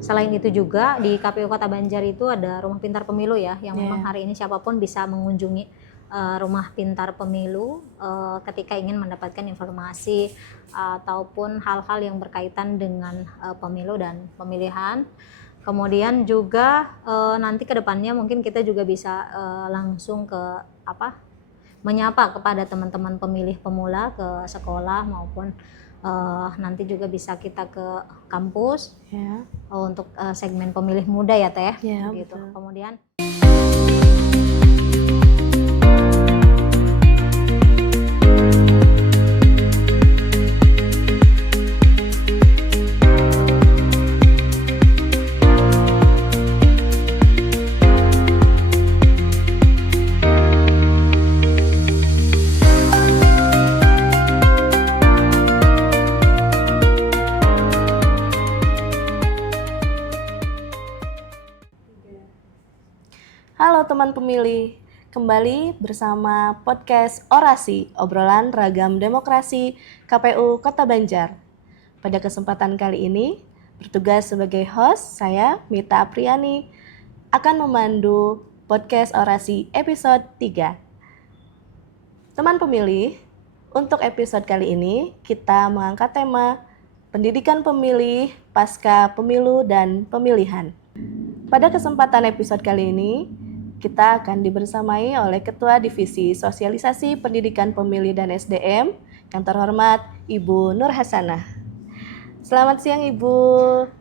Selain itu juga di KPU Kota Banjar itu ada Rumah Pintar Pemilu ya, yang memang hari ini siapapun bisa mengunjungi Rumah Pintar Pemilu ketika ingin mendapatkan informasi ataupun hal-hal yang berkaitan dengan pemilu dan pemilihan. Kemudian juga nanti ke depannya mungkin kita juga bisa langsung ke menyapa kepada teman-teman pemilih pemula ke sekolah maupun nanti juga bisa kita ke kampus untuk segmen pemilih muda ya Teh. Gitu. Betul. Kemudian Halo teman pemilih, kembali bersama podcast Orasi, obrolan ragam demokrasi KPU Kota Banjar. Pada kesempatan kali ini, bertugas sebagai host, saya Mita Apriani akan memandu podcast Orasi episode 3. Teman pemilih, untuk episode kali ini kita mengangkat tema pendidikan pemilih pasca pemilu dan pemilihan. Pada kesempatan episode kali ini, kita akan dibersamai oleh Ketua Divisi Sosialisasi Pendidikan Pemilih dan SDM yang terhormat Ibu Nur Hasanah. Selamat siang Ibu.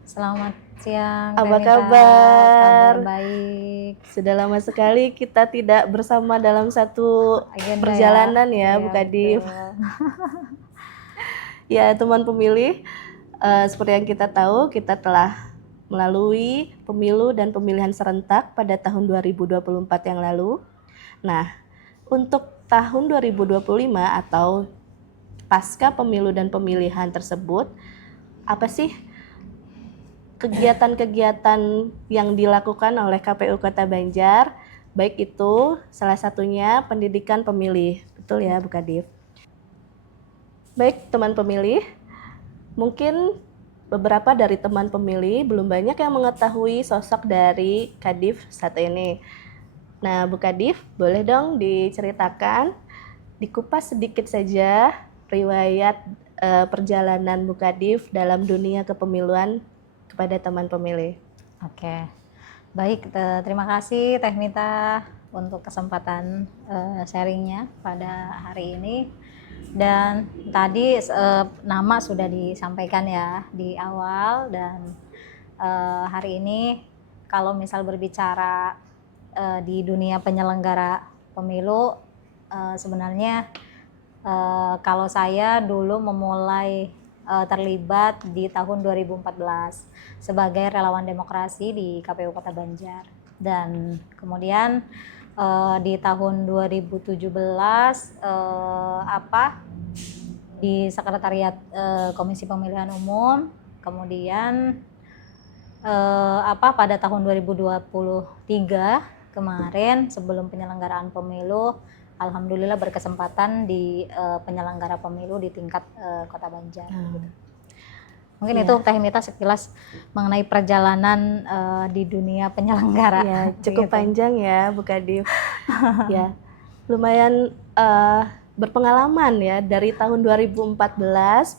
selamat siang. Apa Teh Mita. kabar? Kabar baik. Sudah lama sekali kita tidak bersama dalam satu Agenda perjalanan ya, Iya, Bu Kadif. betul. Ya teman pemilih, seperti yang kita tahu, kita telah melalui pemilu dan pemilihan serentak pada tahun 2024 yang lalu. Nah, untuk tahun 2025 atau pasca pemilu dan pemilihan tersebut, apa sih kegiatan-kegiatan yang dilakukan oleh KPU Kota Banjar, baik itu salah satunya pendidikan pemilih. Betul ya, Bu Kadif? Baik, teman pemilih, mungkin beberapa dari teman pemilih belum banyak yang mengetahui sosok dari Kadif saat ini. Nah, Bu Kadif, boleh dong diceritakan, dikupas sedikit saja riwayat perjalanan Bu Kadif dalam dunia kepemiluan kepada teman pemilih. Oke, baik. Terima kasih Teh Mita untuk kesempatan sharingnya pada hari ini. Dan tadi nama sudah disampaikan ya di awal, dan hari ini kalau misal berbicara di dunia penyelenggara pemilu, sebenarnya kalau saya dulu memulai terlibat di tahun 2014 sebagai relawan demokrasi di KPU Kota Banjar, dan kemudian di tahun 2017 di Sekretariat Komisi Pemilihan Umum, kemudian pada tahun 2023 kemarin sebelum penyelenggaraan pemilu, alhamdulillah berkesempatan di penyelenggara pemilu di tingkat Kota Banjar. Mungkin itu Teh Mita sekilas mengenai perjalanan di dunia penyelenggara. Ya, cukup panjang ya, Bu Kadif. Ya, lumayan berpengalaman ya. Dari tahun 2014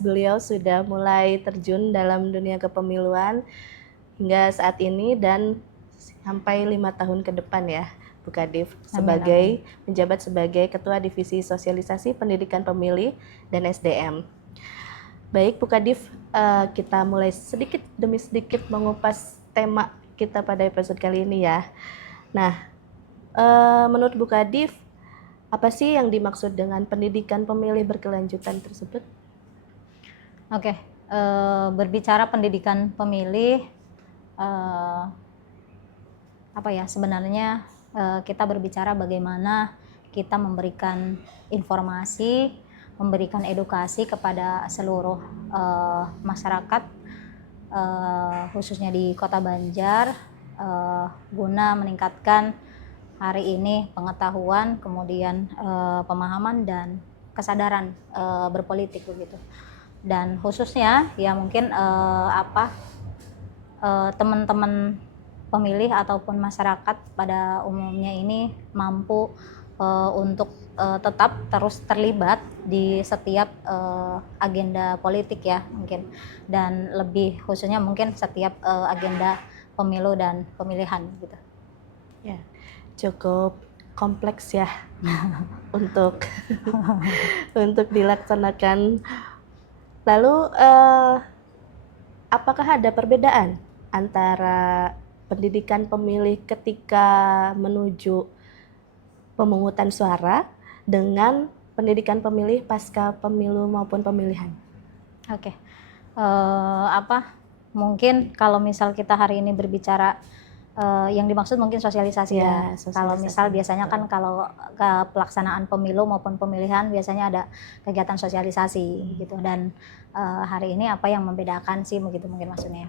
beliau sudah mulai terjun dalam dunia kepemiluan hingga saat ini dan sampai 5 tahun ke depan ya, Bu Kadif, sebagai menjabat sebagai Ketua Divisi Sosialisasi Pendidikan Pemilih dan SDM. Baik, Bu Kadif, kita mulai sedikit demi sedikit mengupas tema kita pada episode kali ini ya. Nah, menurut Bu Kadif, apa sih yang dimaksud dengan pendidikan pemilih berkelanjutan tersebut? Oke, berbicara pendidikan pemilih, sebenarnya kita berbicara bagaimana kita memberikan informasi, memberikan edukasi kepada seluruh masyarakat, khususnya di Kota Banjar, guna meningkatkan hari ini pengetahuan, kemudian pemahaman dan kesadaran berpolitik begitu. Dan khususnya ya mungkin teman-teman pemilih ataupun masyarakat pada umumnya ini mampu untuk tetap terus terlibat di setiap agenda politik ya mungkin, dan lebih khususnya mungkin setiap agenda pemilu dan pemilihan gitu. Ya, cukup kompleks ya untuk untuk dilaksanakan. Lalu apakah ada perbedaan antara pendidikan pemilih ketika menuju pemungutan suara dengan pendidikan pemilih pasca pemilu maupun pemilihan? Oke. Mungkin kalau misal kita hari ini berbicara yang dimaksud mungkin sosialisasi ya. Kalau misal biasanya kan kalau ke pelaksanaan pemilu maupun pemilihan biasanya ada kegiatan sosialisasi gitu, dan hari ini apa yang membedakan sih begitu mungkin maksudnya.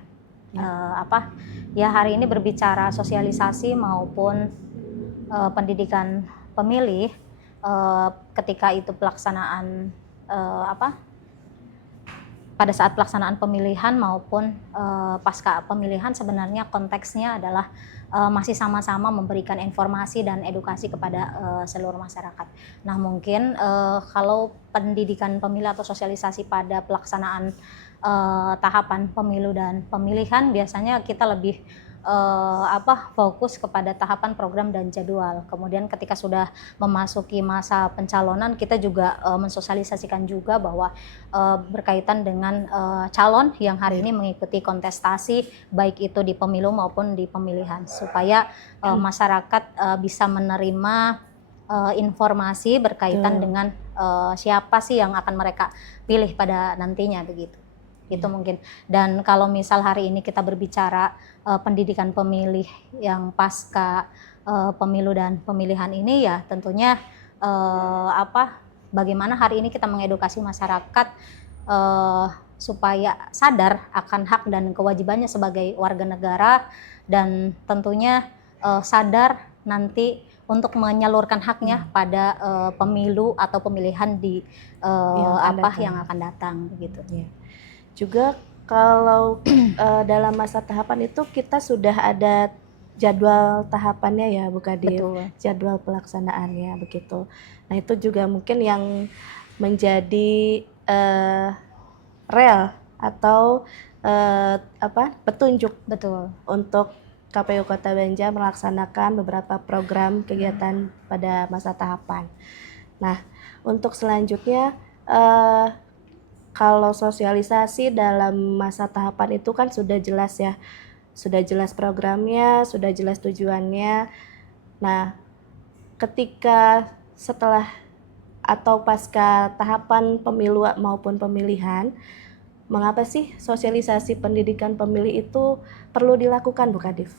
Hari ini berbicara sosialisasi maupun pendidikan pemilih, ketika itu pelaksanaan pada saat pelaksanaan pemilihan maupun pasca pemilihan, sebenarnya konteksnya adalah masih sama-sama memberikan informasi dan edukasi kepada seluruh masyarakat. Nah mungkin kalau pendidikan pemilih atau sosialisasi pada pelaksanaan tahapan pemilu dan pemilihan, biasanya kita lebih fokus kepada tahapan program dan jadwal. Kemudian ketika sudah memasuki masa pencalonan, kita juga mensosialisasikan juga bahwa berkaitan dengan calon yang hari ini mengikuti kontestasi baik itu di pemilu maupun di pemilihan, supaya masyarakat bisa menerima informasi berkaitan dengan siapa sih yang akan mereka pilih pada nantinya begitu. Itu mungkin. Dan kalau misal hari ini kita berbicara pendidikan pemilih yang pasca pemilu dan pemilihan ini, ya tentunya bagaimana hari ini kita mengedukasi masyarakat supaya sadar akan hak dan kewajibannya sebagai warga negara, dan tentunya sadar nanti untuk menyalurkan haknya pada pemilu atau pemilihan di yang akan datang begitu. Ya. Juga kalau dalam masa tahapan itu kita sudah ada jadwal tahapannya ya Bu Kadif, jadwal pelaksanaannya begitu. Nah itu juga mungkin yang menjadi rel atau petunjuk untuk KPU Kota Banjar melaksanakan beberapa program kegiatan pada masa tahapan. Nah untuk selanjutnya kalau sosialisasi dalam masa tahapan itu kan sudah jelas ya, sudah jelas programnya, sudah jelas tujuannya. Nah, ketika setelah atau pasca tahapan pemilu maupun pemilihan, mengapa sih sosialisasi pendidikan pemilih itu perlu dilakukan Bu Kadif?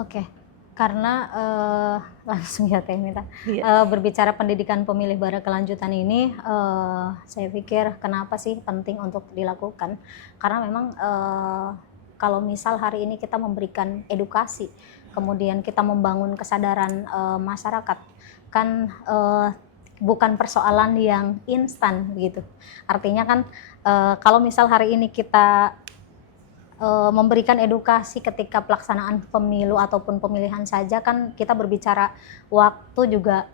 Oke. Karena langsung ya Teh Mita, berbicara pendidikan pemilih berkelanjutan ini, saya pikir kenapa sih penting untuk dilakukan, karena memang kalau misal hari ini kita memberikan edukasi, kemudian kita membangun kesadaran masyarakat, kan bukan persoalan yang instan begitu. Artinya kan kalau misal hari ini kita memberikan edukasi ketika pelaksanaan pemilu ataupun pemilihan saja, kan kita berbicara waktu juga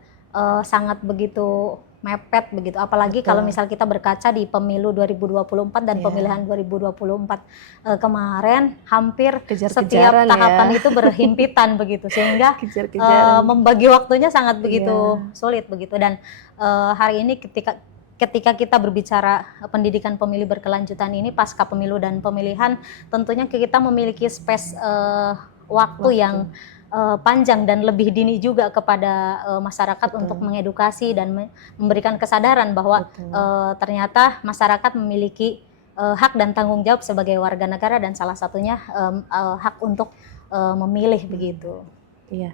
sangat begitu mepet begitu, apalagi kalau misal kita berkaca di pemilu 2024 dan pemilihan 2024 kemarin, hampir setiap tahapan itu berhimpitan begitu, sehingga membagi waktunya sangat begitu sulit begitu. Dan hari ini ketika kita berbicara pendidikan pemilih berkelanjutan ini pasca pemilu dan pemilihan, tentunya kita memiliki space waktu yang panjang dan lebih dini juga kepada masyarakat untuk mengedukasi dan memberikan kesadaran bahwa ternyata masyarakat memiliki hak dan tanggung jawab sebagai warga negara, dan salah satunya hak untuk memilih begitu. Iya.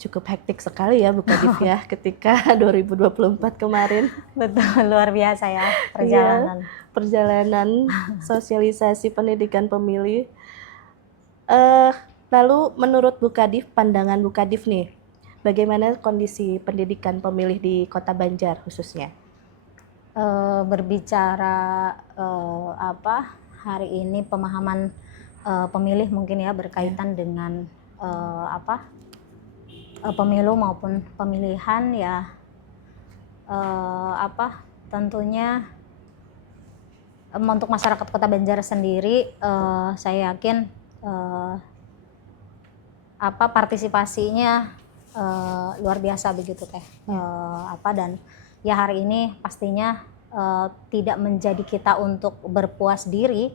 Cukup hektik sekali ya Bu Kadif ya ketika 2024 kemarin. Betul, luar biasa ya perjalanan sosialisasi pendidikan pemilih. Lalu menurut Bu Kadif, pandangan Bu Kadif nih, bagaimana kondisi pendidikan pemilih di Kota Banjar khususnya? Berbicara hari ini pemahaman pemilih mungkin ya berkaitan dengan pemilu maupun pemilihan ya, tentunya untuk masyarakat Kota Banjar sendiri saya yakin partisipasinya luar biasa begitu Teh. Dan ya hari ini pastinya tidak menjadi kita untuk berpuas diri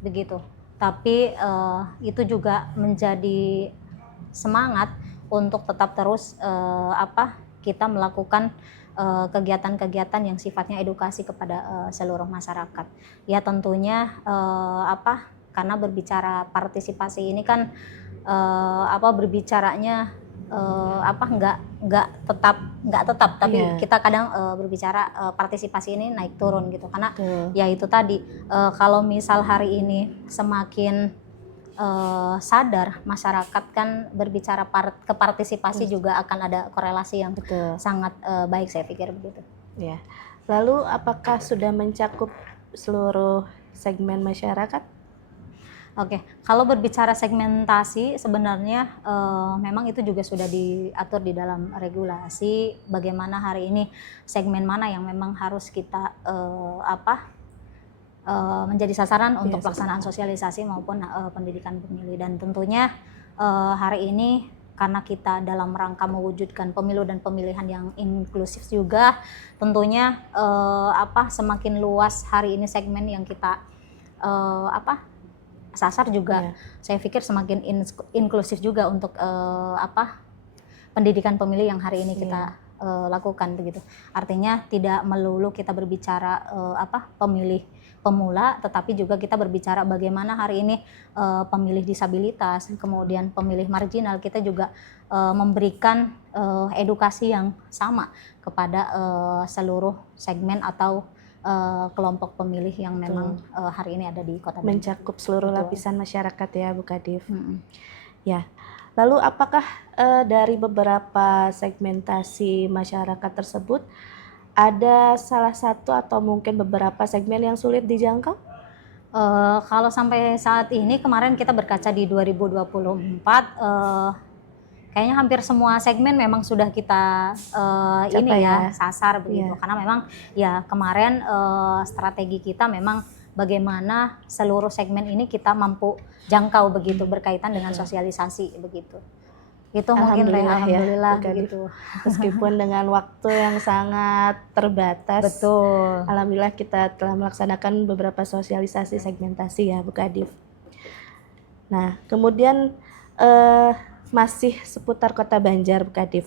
begitu, tapi itu juga menjadi semangat untuk tetap terus kita melakukan kegiatan-kegiatan yang sifatnya edukasi kepada seluruh masyarakat. Ya tentunya karena berbicara partisipasi ini kan berbicaranya nggak tetap tapi kita kadang berbicara partisipasi ini naik turun gitu, karena ya itu tadi kalau misal hari ini semakin sadar masyarakat kan berbicara ke partisipasi juga akan ada korelasi yang sangat baik, saya pikir begitu. Ya. Lalu apakah sudah mencakup seluruh segmen masyarakat? Oke, kalau berbicara segmentasi sebenarnya memang itu juga sudah diatur di dalam regulasi bagaimana hari ini segmen mana yang memang harus kita menjadi sasaran untuk pelaksanaan sosialisasi maupun pendidikan pemilih. Dan tentunya hari ini karena kita dalam rangka mewujudkan pemilu dan pemilihan yang inklusif juga, tentunya semakin luas hari ini segmen yang kita sasar juga saya pikir semakin inklusif juga untuk pendidikan pemilih yang hari ini kita lakukan begitu. Artinya tidak melulu kita berbicara pemilih pemula, tetapi juga kita berbicara bagaimana hari ini pemilih disabilitas, kemudian pemilih marginal, kita juga memberikan edukasi yang sama kepada seluruh segmen atau kelompok pemilih yang memang hari ini ada di Kota Banjar. Mencakup seluruh lapisan masyarakat ya Bu Kadif. Ya. Lalu apakah dari beberapa segmentasi masyarakat tersebut ada salah satu atau mungkin beberapa segmen yang sulit dijangkau? Kalau sampai saat ini, kemarin kita berkaca di 2024 kayaknya hampir semua segmen memang sudah kita sasar begitu, karena memang ya kemarin strategi kita memang bagaimana seluruh segmen ini kita mampu jangkau begitu berkaitan dengan sosialisasi begitu. Itu mungkin alhamdulillah begitu. Meskipun dengan waktu yang sangat terbatas, alhamdulillah kita telah melaksanakan beberapa sosialisasi segmentasi ya Bu Kadif. Nah, kemudian masih seputar Kota Banjar Bu Kadif.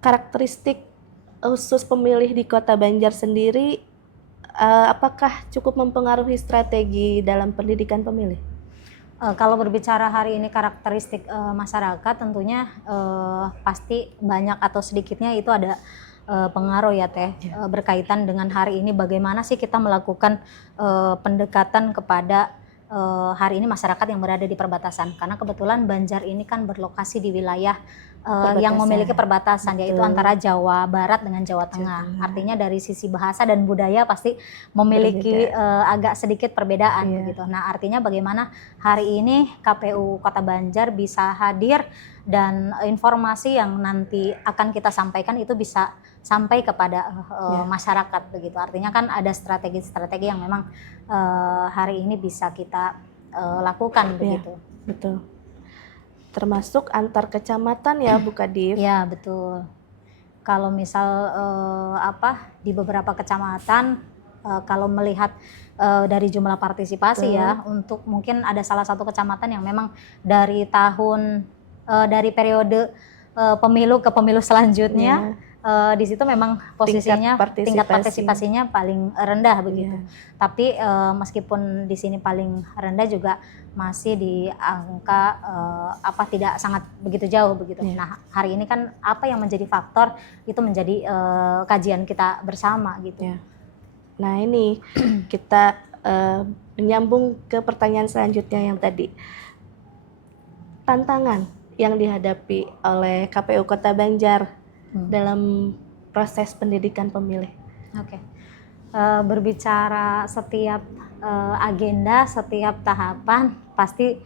Karakteristik khusus pemilih di Kota Banjar sendiri apakah cukup mempengaruhi strategi dalam pendidikan pemilih? Kalau berbicara hari ini karakteristik masyarakat, tentunya pasti banyak atau sedikitnya itu ada pengaruh ya Teh, berkaitan dengan hari ini bagaimana sih kita melakukan pendekatan kepada hari ini masyarakat yang berada di perbatasan, karena kebetulan Banjar ini kan berlokasi di wilayah yang memiliki perbatasan, yaitu antara Jawa Barat dengan Jawa Tengah. Artinya dari sisi bahasa dan budaya pasti memiliki agak sedikit perbedaan begitu. Nah, artinya bagaimana hari ini KPU Kota Banjar bisa hadir dan informasi yang nanti akan kita sampaikan itu bisa sampai kepada masyarakat begitu. Artinya kan ada strategi-strategi yang memang hari ini bisa kita lakukan begitu. Betul. Termasuk antar kecamatan ya Bu Kadif? Ya betul. Kalau misal di beberapa kecamatan kalau melihat dari jumlah partisipasi ya, untuk mungkin ada salah satu kecamatan yang memang dari periode pemilu ke pemilu selanjutnya di situ memang posisinya tingkat partisipasinya paling rendah begitu. Tapi meskipun di sini paling rendah juga masih di angka tidak sangat begitu jauh begitu. Nah, hari ini kan apa yang menjadi faktor itu menjadi kajian kita bersama gitu. Nah, ini kita menyambung ke pertanyaan selanjutnya yang tadi. Tantangan yang dihadapi oleh KPU Kota Banjar dalam proses pendidikan pemilih. Berbicara setiap agenda setiap tahapan pasti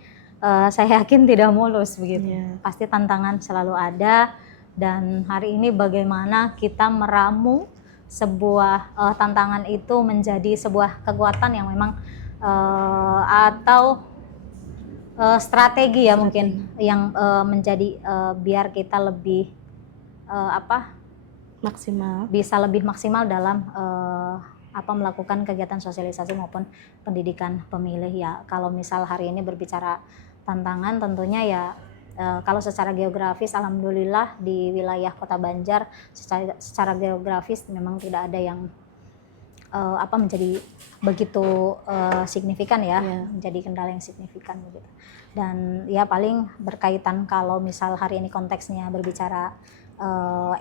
saya yakin tidak mulus begitu. Pasti tantangan selalu ada, dan hari ini bagaimana kita meramu sebuah tantangan itu menjadi sebuah kekuatan yang memang atau strategi ya mungkin yang menjadi biar kita lebih bisa lebih maksimal dalam melakukan kegiatan sosialisasi maupun pendidikan pemilih ya. Kalau misal hari ini berbicara tantangan, tentunya ya kalau secara geografis alhamdulillah di wilayah Kota Banjar secara geografis memang tidak ada yang menjadi begitu signifikan ya, menjadi kendala yang signifikan begitu. Dan ya paling berkaitan kalau misal hari ini konteksnya berbicara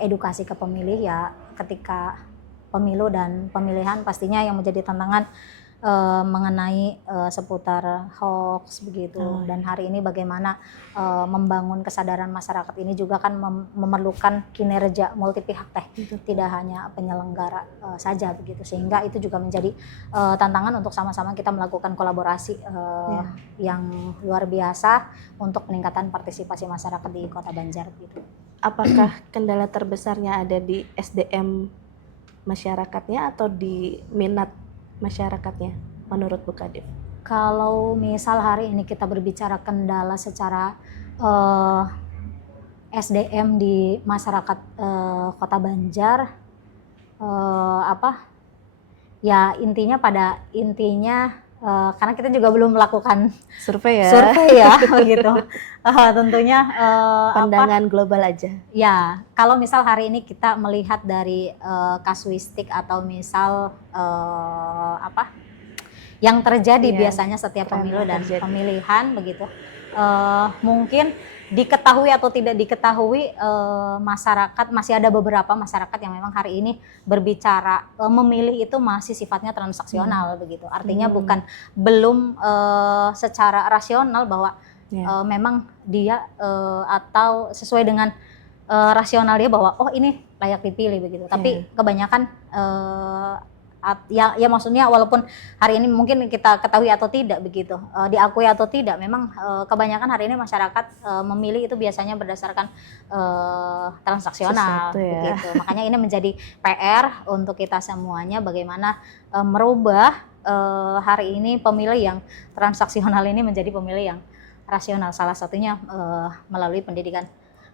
edukasi ke pemilih ya, ketika pemilu dan pemilihan pastinya yang menjadi tantangan mengenai seputar hoax begitu. Dan hari ini bagaimana membangun kesadaran masyarakat ini juga kan memerlukan kinerja multi pihak tidak hanya penyelenggara saja begitu, sehingga itu juga menjadi tantangan untuk sama-sama kita melakukan kolaborasi yang luar biasa untuk peningkatan partisipasi masyarakat di Kota Banjar gitu. Apakah kendala terbesarnya ada di SDM masyarakatnya atau di minat masyarakatnya menurut Bu Kadif? Kalau misal hari ini kita berbicara kendala secara SDM di masyarakat Kota Banjar, ya intinya karena kita juga belum melakukan survei ya gitu. Tentunya pandangan global aja. Ya, kalau misal hari ini kita melihat dari kasuistik atau misal yang terjadi biasanya setiap pemilu dan pemilihan begitu, mungkin diketahui atau tidak diketahui masyarakat, masih ada beberapa masyarakat yang memang hari ini berbicara memilih itu masih sifatnya transaksional begitu. Artinya belum secara rasional bahwa memang dia atau sesuai dengan rasional dia bahwa oh ini layak dipilih begitu. Tapi kebanyakan ya maksudnya walaupun hari ini mungkin kita ketahui atau tidak begitu, diakui atau tidak, memang kebanyakan hari ini masyarakat memilih itu biasanya berdasarkan transaksional begitu. Makanya ini menjadi PR untuk kita semuanya, bagaimana merubah hari ini pemilih yang transaksional ini menjadi pemilih yang rasional, salah satunya melalui pendidikan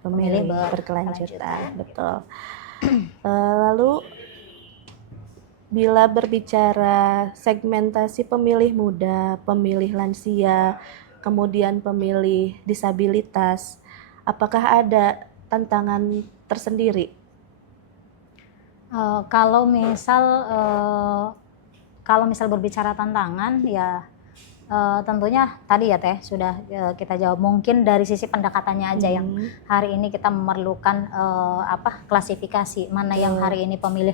pemilih berkelanjutan. Betul. Lalu bila berbicara segmentasi pemilih muda, pemilih lansia, kemudian pemilih disabilitas, apakah ada tantangan tersendiri? Kalau misal berbicara tantangan ya tentunya tadi ya Teh sudah kita jawab, mungkin dari sisi pendekatannya aja yang hari ini kita memerlukan klasifikasi mana yang hari ini pemilih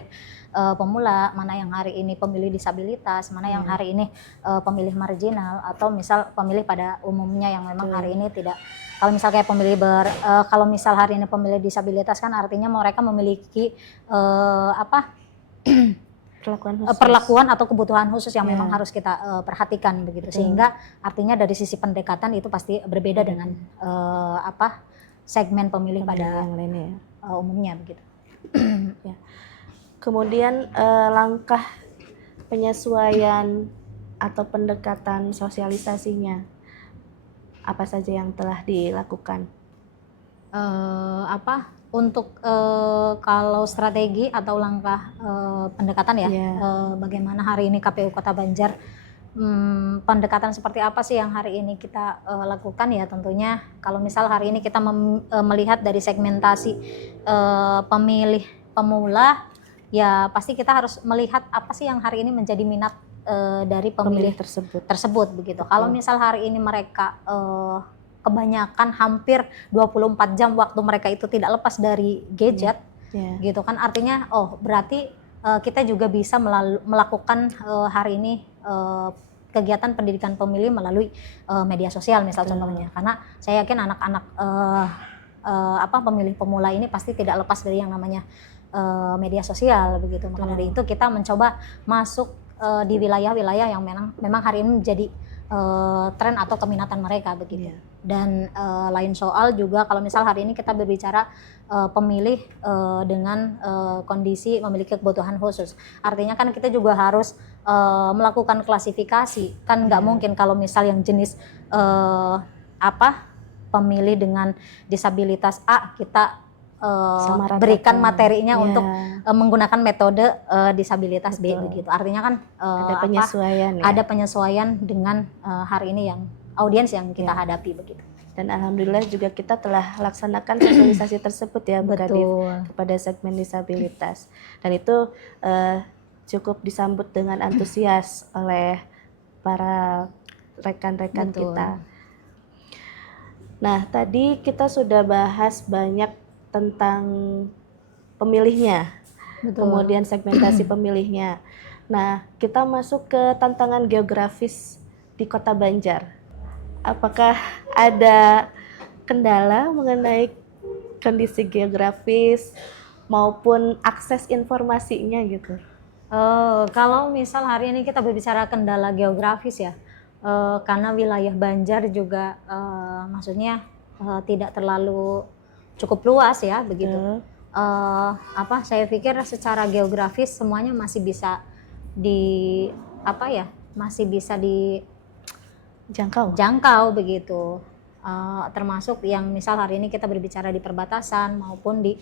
pemula, mana yang hari ini pemilih disabilitas, mana yang hari ini pemilih marginal, atau misal pemilih pada umumnya yang memang hari ini tidak. Kalau misal kayak kalau misal hari ini pemilih disabilitas kan artinya mereka memiliki perlakuan atau kebutuhan khusus yang memang harus kita perhatikan begitu. Sehingga artinya dari sisi pendekatan itu pasti berbeda dengan segmen pemilih pada yang lainnya umumnya begitu. Ya. Kemudian langkah penyesuaian atau pendekatan sosialisasinya apa saja yang telah dilakukan? Untuk kalau strategi atau langkah pendekatan ya, bagaimana hari ini KPU Kota Banjar pendekatan seperti apa sih yang hari ini kita lakukan ya, tentunya kalau misal hari ini kita melihat dari segmentasi pemilih pemula ya pasti kita harus melihat apa sih yang hari ini menjadi minat dari pemilih tersebut begitu. Kalau misal hari ini mereka kebanyakan hampir 24 jam waktu mereka itu tidak lepas dari gadget gitu kan, artinya berarti kita juga bisa melakukan hari ini kegiatan pendidikan pemilih melalui media sosial misal contohnya, karena saya yakin anak-anak pemilih pemula ini pasti tidak lepas dari yang namanya media sosial begitu. Maka dari itu kita mencoba masuk di wilayah-wilayah yang memang hari ini menjadi tren atau keminatan mereka begitu. Dan lain soal juga kalau misal hari ini kita berbicara pemilih dengan kondisi memiliki kebutuhan khusus. Artinya kan kita juga harus melakukan klasifikasi. Kan nggak mungkin kalau misal yang jenis pemilih dengan disabilitas A kita berikan materinya untuk menggunakan metode disabilitas B begitu. Artinya kan ada penyesuaian ada penyesuaian dengan hari ini yang audiens yang kita hadapi begitu. Dan alhamdulillah juga kita telah laksanakan sosialisasi tersebut ya Bu Kadif kepada segmen disabilitas. Dan itu cukup disambut dengan antusias oleh para rekan-rekan kita. Nah, tadi kita sudah bahas banyak tentang pemilihnya, kemudian segmentasi pemilihnya. Nah, kita masuk ke tantangan geografis di Kota Banjar. Apakah ada kendala mengenai kondisi geografis maupun akses informasinya gitu? Kalau misal hari ini kita berbicara kendala geografis ya, karena wilayah Banjar juga maksudnya tidak terlalu cukup luas ya begitu. Saya pikir secara geografis semuanya masih bisa dijangkau begitu. Termasuk yang misal hari ini kita berbicara di perbatasan maupun di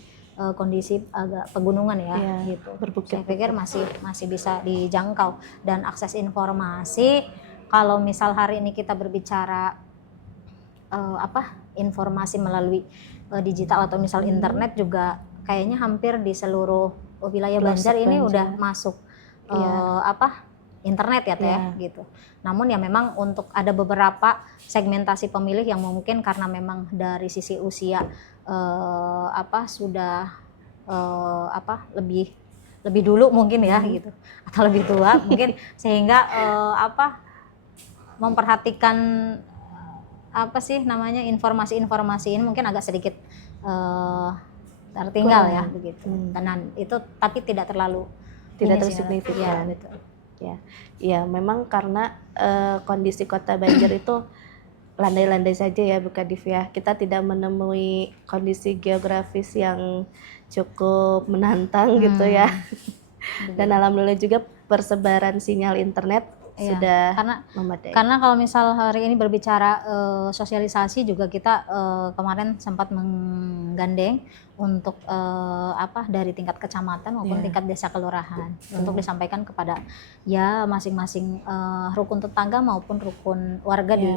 kondisi agak pegunungan ya gitu. Saya pikir masih bisa dijangkau. Dan akses informasi kalau misal hari ini kita berbicara informasi melalui digital atau misal internet juga kayaknya hampir di seluruh wilayah Banjar ini udah masuk internet ya Teh gitu. Namun ya memang untuk ada beberapa segmentasi pemilih yang mungkin karena memang dari sisi usia sudah lebih dulu mungkin ya gitu atau lebih tua mungkin sehingga memperhatikan informasi-informasi ini mungkin agak sedikit tertinggal ya begitu. Dan itu tapi tidak terlalu signifikan. Ya, memang karena kondisi Kota Banjar itu landai-landai saja ya Bu Kadif ya. Kita tidak menemui kondisi geografis yang cukup menantang gitu ya. Dan alhamdulillah juga persebaran sinyal internet sudah memadai. Karena kalau misal hari ini berbicara sosialisasi juga kita kemarin sempat menggandeng untuk dari tingkat kecamatan maupun tingkat desa kelurahan untuk disampaikan kepada masing-masing rukun tetangga maupun rukun warga di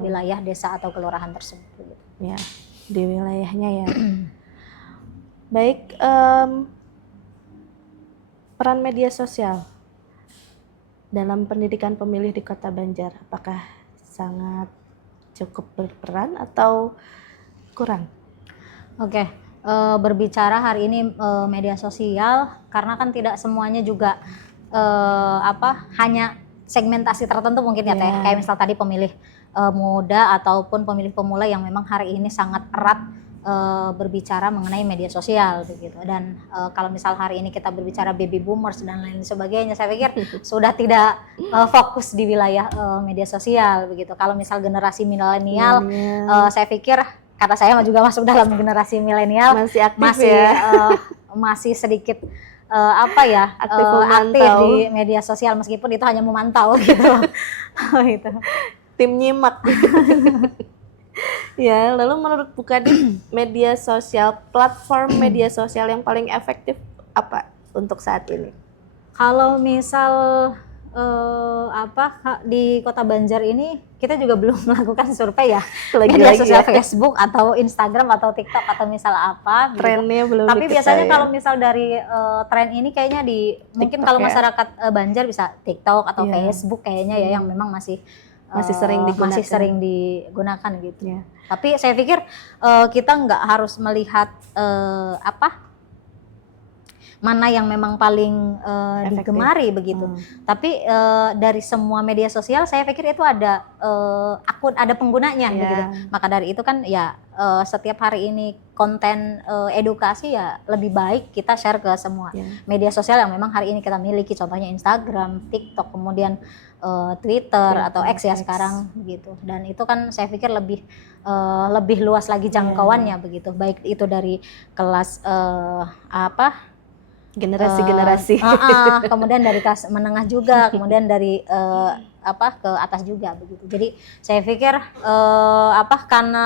wilayah desa atau kelurahan tersebut. Ya, di wilayahnya ya. Baik, peran media sosial dalam pendidikan pemilih di Kota Banjar, apakah sangat cukup berperan atau kurang? Oke, berbicara hari ini media sosial karena kan tidak semuanya juga hanya segmentasi tertentu mungkin ya Teh. Kayak misal tadi pemilih muda ataupun pemilih pemula yang memang hari ini sangat erat berbicara mengenai media sosial begitu. Dan kalau misal hari ini kita berbicara baby boomers dan lain sebagainya, saya pikir sudah tidak fokus di wilayah media sosial begitu. Kalau misal generasi milenial, saya pikir karena saya juga masuk dalam generasi milenial, masih sedikit aktif di media sosial meskipun itu hanya memantau gitu. Gitu. Tim nyimak. Ya, lalu menurut Bu Kadif media sosial, platform media sosial yang paling efektif apa untuk saat ini? Kalau misal di Kota Banjar ini kita juga belum melakukan survei ya media sosial Facebook atau Instagram atau TikTok atau misal apa trennya gitu. Belum tapi biasanya kalau misal dari tren ini kayaknya mungkin kalau masyarakat Banjar bisa TikTok atau Facebook kayaknya ya yang memang masih sering digunakan gitu ya. Tapi saya pikir kita nggak harus melihat mana yang memang paling Efektif. digemari begitu. Tapi dari semua media sosial saya pikir itu ada akun, ada penggunanya begitu. Maka dari itu kan ya setiap hari ini konten edukasi ya lebih baik kita share ke semua media sosial yang memang hari ini kita miliki, contohnya Instagram, TikTok, kemudian Twitter atau X ya sekarang gitu. Dan itu kan saya pikir lebih luas lagi jangkauannya begitu, baik itu dari kelas generasi-generasi, kemudian dari kelas menengah juga, kemudian dari ke atas juga begitu. Jadi saya pikir karena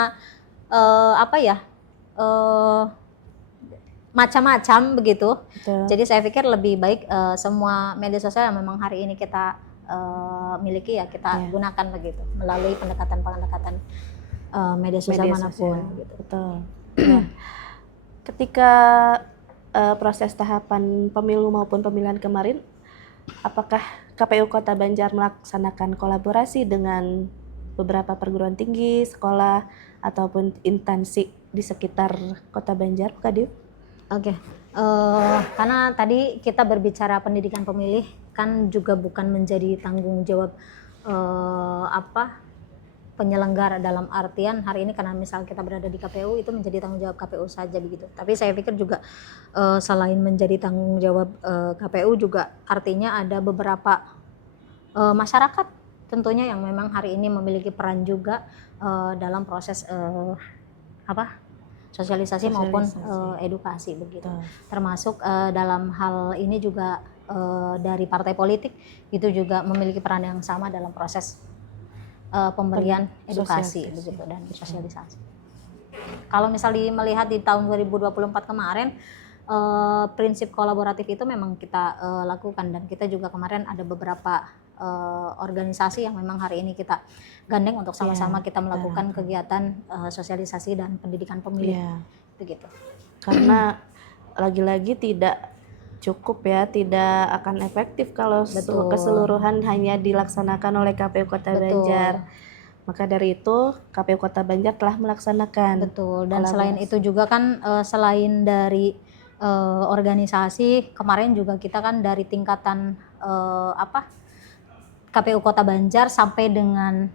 macam-macam begitu. Betul. Jadi saya pikir lebih baik semua media sosial yang memang hari ini kita miliki ya kita gunakan begitu melalui pendekatan media sosial manapun. Gitu. Betul. Nah, ketika proses tahapan pemilu maupun pemilihan kemarin, apakah KPU Kota Banjar melaksanakan kolaborasi dengan beberapa perguruan tinggi, sekolah, ataupun instansi di sekitar Kota Banjar, Pak Kadif? Oke, karena tadi kita berbicara pendidikan pemilih kan juga bukan menjadi tanggung jawab penyelenggara dalam artian hari ini karena misal kita berada di KPU itu menjadi tanggung jawab KPU saja begitu. Tapi saya pikir juga selain menjadi tanggung jawab KPU juga artinya ada beberapa masyarakat tentunya yang memang hari ini memiliki peran juga dalam proses sosialisasi maupun edukasi begitu. Termasuk dalam hal ini juga dari partai politik itu juga memiliki peran yang sama dalam proses pemberian edukasi begitu dan sosialisasi. Kalau misalnya melihat di tahun 2024 kemarin prinsip kolaboratif itu memang kita lakukan dan kita juga kemarin ada beberapa organisasi yang memang hari ini kita gandeng untuk sama-sama kita melakukan kegiatan sosialisasi dan pendidikan pemilih begitu. Karena lagi-lagi tidak cukup ya, tidak akan efektif kalau keseluruhan hanya dilaksanakan oleh KPU Kota Banjar. Maka dari itu KPU Kota Banjar telah melaksanakan. Betul. Dan selain itu juga kan selain dari organisasi kemarin juga kita kan dari tingkatan KPU Kota Banjar sampai dengan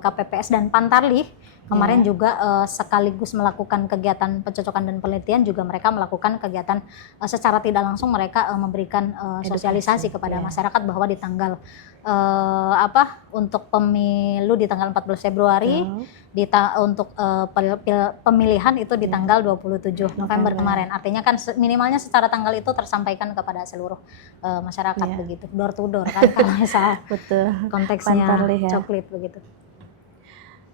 KPPS dan Pantarlih kemarin juga sekaligus melakukan kegiatan pencocokan dan penelitian juga mereka melakukan kegiatan secara tidak langsung mereka memberikan sosialisasi kepada masyarakat bahwa di tanggal untuk pemilu di tanggal 14 Februari untuk pemilihan itu di tanggal 27 November kemarin. Artinya kan minimalnya secara tanggal itu tersampaikan kepada seluruh masyarakat begitu, door to door kan kalau misal konteksnya coklit begitu.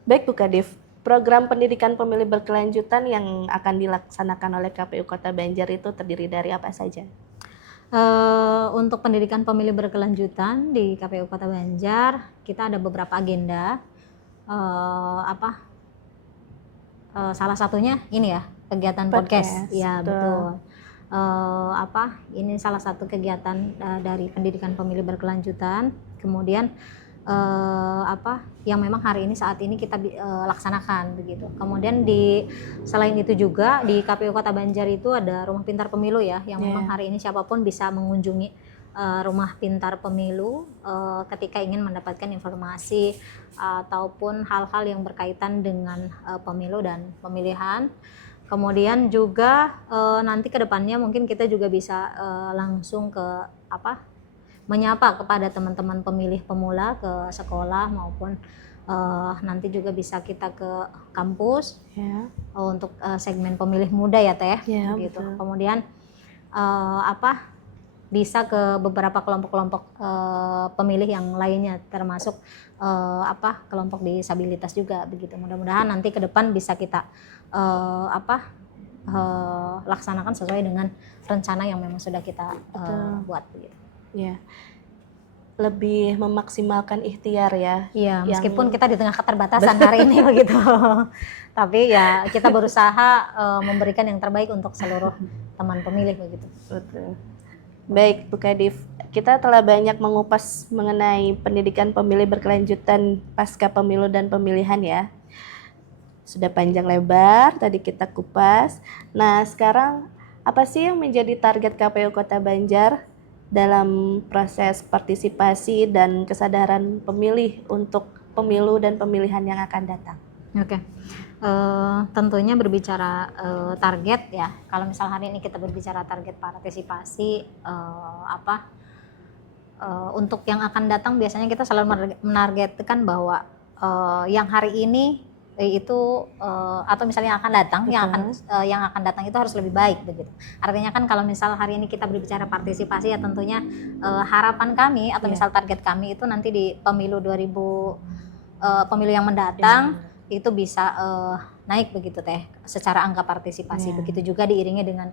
Baik Bu Kadif, program pendidikan pemilih berkelanjutan yang akan dilaksanakan oleh KPU Kota Banjar itu terdiri dari apa saja? Untuk pendidikan pemilih berkelanjutan di KPU Kota Banjar kita ada beberapa agenda. Salah satunya ini ya kegiatan podcast. Ya betul. Ini salah satu kegiatan dari pendidikan pemilih berkelanjutan. Kemudian yang memang hari ini saat ini kita laksanakan begitu. Kemudian selain itu juga di KPU Kota Banjar itu ada rumah pintar pemilu ya yang memang hari ini siapapun bisa mengunjungi rumah pintar pemilu ketika ingin mendapatkan informasi ataupun hal-hal yang berkaitan dengan pemilu dan pemilihan. Kemudian juga nanti ke depannya mungkin kita juga bisa langsung ke menyapa kepada teman-teman pemilih pemula ke sekolah maupun nanti juga bisa kita ke kampus untuk segmen pemilih muda ya Teh gitu. Kemudian bisa ke beberapa kelompok-kelompok pemilih yang lainnya termasuk kelompok disabilitas juga begitu. Mudah-mudahan nanti ke depan bisa kita laksanakan sesuai dengan rencana yang memang sudah kita buat begitu. Ya, lebih memaksimalkan ikhtiar ya. Iya, meskipun kita di tengah keterbatasan hari ini begitu. Tapi ya kita berusaha memberikan yang terbaik untuk seluruh teman pemilih begitu. Betul. Baik Bu Kadif, kita telah banyak mengupas mengenai pendidikan pemilih berkelanjutan pasca pemilu dan pemilihan ya. Sudah panjang lebar tadi kita kupas. Nah, sekarang Apa sih yang menjadi target KPU Kota Banjar dalam proses partisipasi dan kesadaran pemilih untuk pemilu dan pemilihan yang akan datang? Oke. Tentunya berbicara target ya. Kalau misal hari ini kita berbicara target partisipasi untuk yang akan datang, biasanya kita selalu menargetkan bahwa yang hari ini itu atau misalnya yang akan datang, yang akan datang itu harus lebih baik begitu. Artinya kan kalau misal hari ini kita berbicara partisipasi, ya tentunya harapan kami atau misal target kami itu nanti di pemilu pemilu yang mendatang itu bisa naik begitu teh secara angka partisipasi. Begitu juga diiringi dengan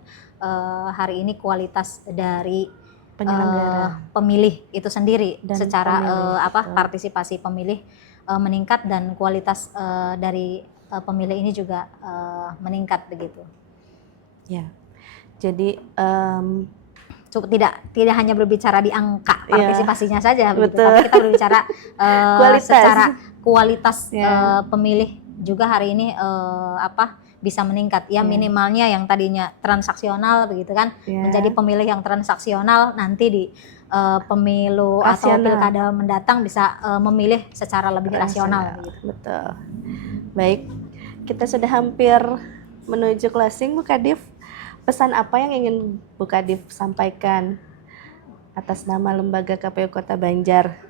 hari ini kualitas dari penyelenggara pemilih itu sendiri dan secara partisipasi pemilih meningkat dan kualitas dari pemilih ini juga meningkat begitu. Ya. Jadi tidak hanya berbicara di angka partisipasinya saja begitu, tapi kita berbicara secara kualitas pemilih juga hari ini bisa meningkat ya, minimalnya yang tadinya transaksional begitu kan menjadi pemilih yang transaksional, nanti di pemilu atau pilkada mendatang bisa memilih secara lebih rasional gitu. Betul. Baik, kita sudah hampir menuju closing, Bu Kadif. Pesan apa yang ingin Bu Kadif sampaikan atas nama lembaga KPU Kota Banjar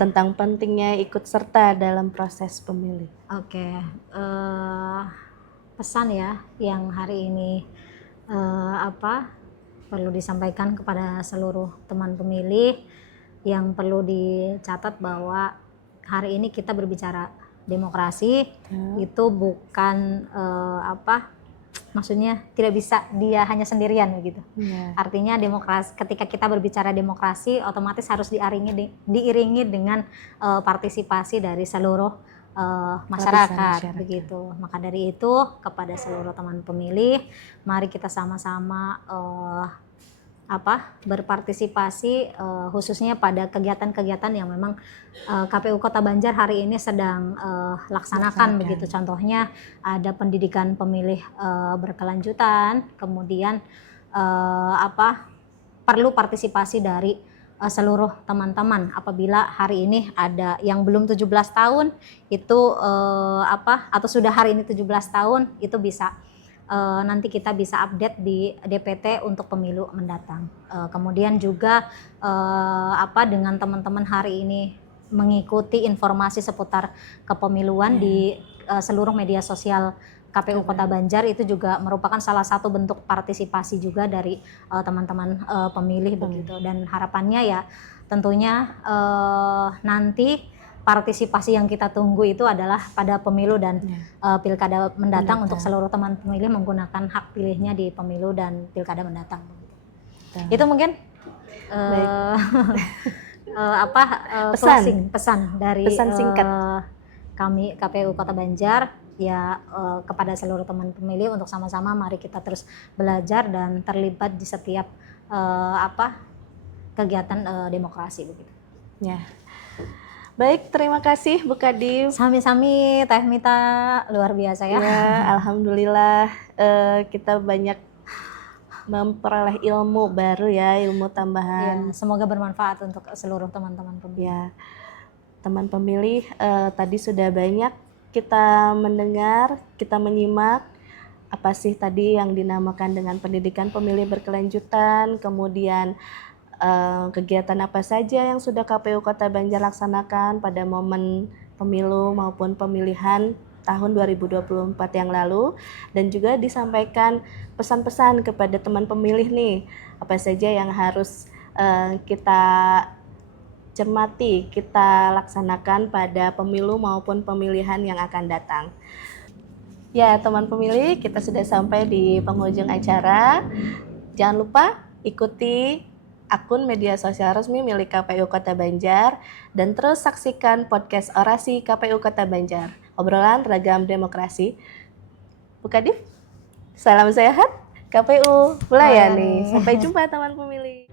tentang pentingnya ikut serta dalam proses pemilih? Pesan ya yang hari ini perlu disampaikan kepada seluruh teman pemilih, yang perlu dicatat bahwa hari ini kita berbicara demokrasi itu bukan maksudnya tidak bisa dia hanya sendirian begitu. Artinya demokrasi, ketika kita berbicara demokrasi otomatis harus diiringi dengan partisipasi dari seluruh masyarakat begitu. Maka dari itu kepada seluruh teman pemilih, mari kita sama-sama berpartisipasi khususnya pada kegiatan-kegiatan yang memang KPU Kota Banjar hari ini sedang laksanakan begitu. Contohnya ada pendidikan pemilih berkelanjutan, kemudian perlu partisipasi dari seluruh teman-teman. Apabila hari ini ada yang belum 17 tahun itu atau sudah hari ini 17 tahun itu bisa nanti kita bisa update di DPT untuk pemilu mendatang. Kemudian juga dengan teman-teman hari ini mengikuti informasi seputar kepemiluan di seluruh media sosial KPU Kota Banjar, itu juga merupakan salah satu bentuk partisipasi juga dari teman-teman pemilih begitu. Dan harapannya ya tentunya nanti partisipasi yang kita tunggu itu adalah pada pemilu dan pilkada mendatang untuk seluruh teman pemilih menggunakan hak pilihnya di pemilu dan pilkada mendatang. Itu mungkin pesan dari singkat kami KPU Kota Banjar ya kepada seluruh teman pemilih untuk sama-sama mari kita terus belajar dan terlibat di setiap kegiatan demokrasi begitu. Ya. Baik, terima kasih Bu Kadif. Sami-sami Teh Mita, luar biasa ya. Alhamdulillah kita banyak memperoleh ilmu baru ya, ilmu tambahan. Semoga bermanfaat untuk seluruh teman-teman pemilih. Ya, teman pemilih tadi sudah banyak kita mendengar, kita menyimak apa sih tadi yang dinamakan dengan pendidikan pemilih berkelanjutan, kemudian kegiatan apa saja yang sudah KPU Kota Banjar laksanakan pada momen pemilu maupun pemilihan tahun 2024 yang lalu, dan juga disampaikan pesan-pesan kepada teman pemilih nih, apa saja yang harus kita cermati, kita laksanakan pada pemilu maupun pemilihan yang akan datang. Ya, teman pemilih, kita sudah sampai di penghujung acara. Jangan lupa ikuti akun media sosial resmi milik KPU Kota Banjar dan terus saksikan podcast Orasi KPU Kota Banjar, obrolan ragam demokrasi. Bu Kadif, salam sehat, KPU melayani. Sampai jumpa teman pemilih.